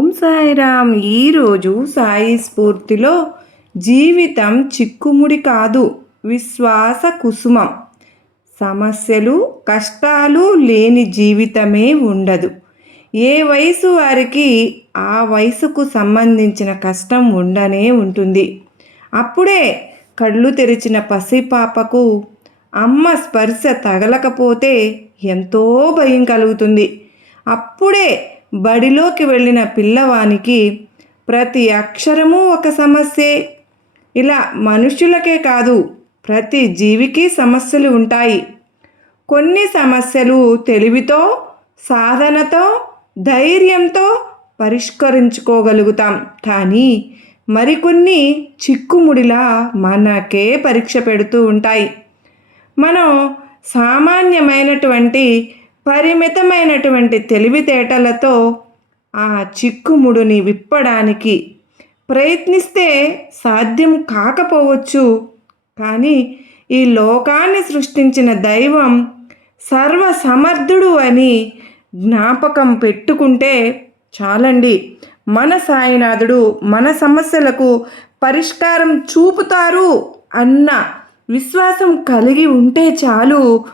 ఓం సాయిరామ్. ఈరోజు సాయి స్ఫూర్తిలో జీవితం చిక్కుముడి కాదు విశ్వాస కుసుమం. సమస్యలు కష్టాలు లేని జీవితమే ఉండదు. ఏ వయసు వారికి ఆ వయసుకు సంబంధించిన కష్టం ఉండనే ఉంటుంది. అప్పుడే కళ్ళు తెరిచిన పసిపాపకు అమ్మ స్పర్శ తగలకపోతే ఎంతో భయం కలుగుతుంది. అప్పుడే బడిలోకి వెళ్ళిన పిల్లవానికి ప్రతి అక్షరము ఒక సమస్యే. ఇలా మనుషులకే కాదు ప్రతి జీవికి సమస్యలు ఉంటాయి. కొన్ని సమస్యలు తెలివితో సాధనతో ధైర్యంతో పరిష్కరించుకోగలుగుతాం. కానీ మరికొన్ని చిక్కుముడిలా మనకే పరీక్ష పెడుతూ ఉంటాయి. మనం సామాన్యమైనటువంటి పరిమితమైనటువంటి తెలివితేటలతో ఆ చిక్కుముడిని విప్పడానికి ప్రయత్నిస్తే సాధ్యం కాకపోవచ్చు. కానీ ఈ లోకాన్ని సృష్టించిన దైవం సర్వసమర్థుడు అని జ్ఞాపకం పెట్టుకుంటే చాలండి. మన సాయినాథుడు మన సమస్యలకు పరిష్కారం చూపుతారు అన్న విశ్వాసం కలిగి ఉంటే చాలు.